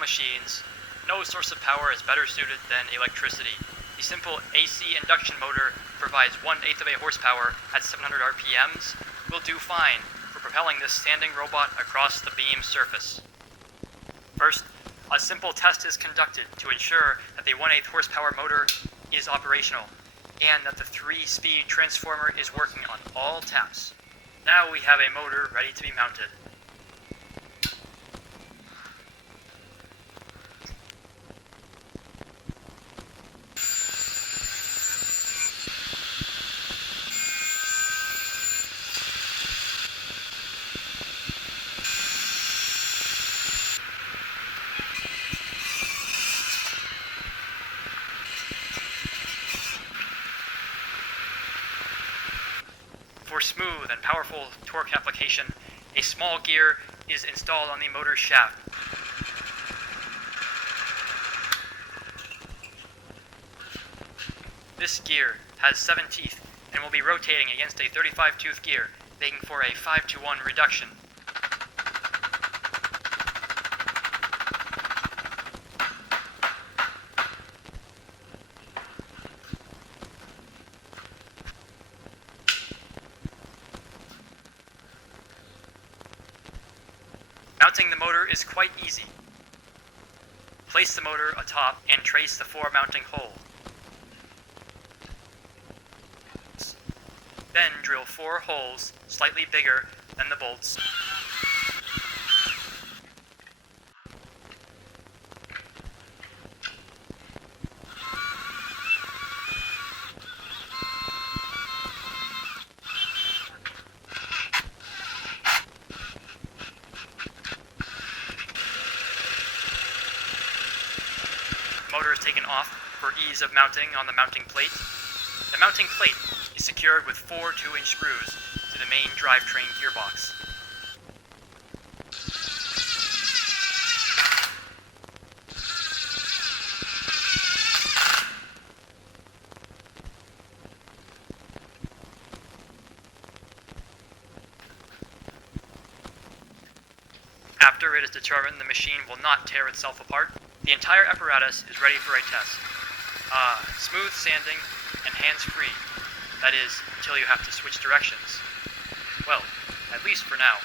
machines, no source of power is better suited than electricity. The simple AC induction motor provides 1/8 of a horsepower at 700 RPMs will do fine for propelling this standing robot across the beam surface. First, a simple test is conducted to ensure that the 1/8 horsepower motor is operational and that the 3-speed transformer is working on all taps. Now we have a motor ready to be mounted. For smooth and powerful torque application, a small gear is installed on the motor's shaft. This gear has 7 teeth and will be rotating against a 35-tooth gear, making for a 5-to-1 reduction. Mounting the motor is quite easy. Place the motor atop and trace the 4 mounting holes. Then drill 4 holes slightly bigger than the bolts. The motor is taken off for ease of mounting on the mounting plate. The mounting plate is secured with 4 2-inch screws to the main drivetrain gearbox. After it is determined the machine will not tear itself apart, the entire apparatus is ready for a test. Smooth sanding and hands-free. That is, until you have to switch directions. Well, at least for now.